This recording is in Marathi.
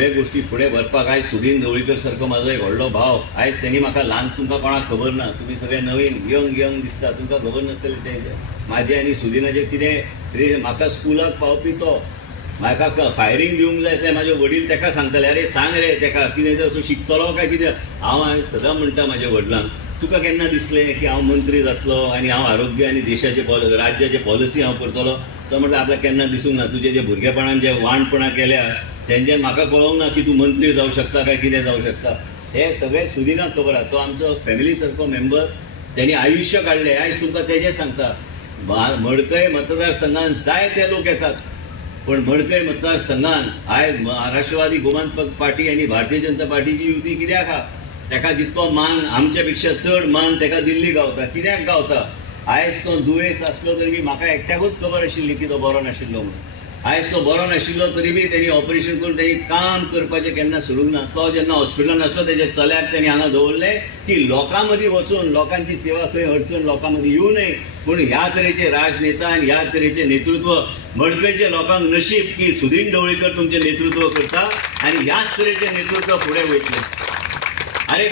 सगळे गोष्टी फुडें व्हरपाक आयज सुदीन ढवळीकर सारको म्हाजो एक व्हडलो भाव आयज तेणी म्हाका ल्हान तुमकां कोणाक खबर ना, तुमी सगळे नवीन यंग दिसता, तुमकां खबर नासतलें तें म्हाजें आनी सुदिनाचें कितें म्हाका स्कुलाक पावपी तो म्हाका फायरींग दिवंक जाय आसलें म्हाजे वडील ताका सांगताले अरे सांग रे ताका कितें तर शिकतलो काय कितें हांव सदां म्हणटा म्हाज्या वडिलांक तुका केन्ना दिसलें की हांव मंत्री जातलो आनी हांव आरोग्य आनी देशाचे राज्याचे पॉलिसी हांव करतलो तो म्हटलं आपल्याक केन्ना दिसूंक ना तुजें जे भुरगेपणान जे वाणपणां केल्या तेंचे म्हाका कळोंक ना की तूं मंत्री जावं शकता काय कितें जावं शकता हे सगळें सुदिनाक खबर आहा तो आमचो फॅमिली सारको मेंबर तेणी आयुश्य काडलें आयज तुमकां तेजें सांगता मडकय मतदारसंघान जायते लोक येतात पण मडकय मतदारसंघान आयज राष्ट्रवादी गोमांतक पार्टी आनी भारतीय जनता पार्टीची युती कित्याक आहा ताका जितको मान आमच्या पेक्षा चड मान ताका दिल्ली गावता कित्याक गावता आयज तो दुयेंस आसलो तरी बी म्हाका एकट्याकूच खबर आशिल्ली की तो बरो नाशिल्लो म्हणून आयज तो बरो नाशिल्लो तरी बी तेणी ऑपरेशन करून तेणी काम करपाचें केन्ना सोडूंक ना तो जेन्ना हॉस्पिटलान आसलो तेजे चल्याक तेणी हांगा दवरलें की लोकां मदीं वचून लोकांची सेवा खंय अडचण लोकां मदीं येवं न्हय पूण ह्या तरेचे राजनेता आनी ह्या तरेचे नेतृत्व मडकयचे लोकांक नशीब की सुदीन ढवळीकर तुमचें नेतृत्व करता आनी ह्याच तरेचें नेतृत्व फुडें वयतलें अरे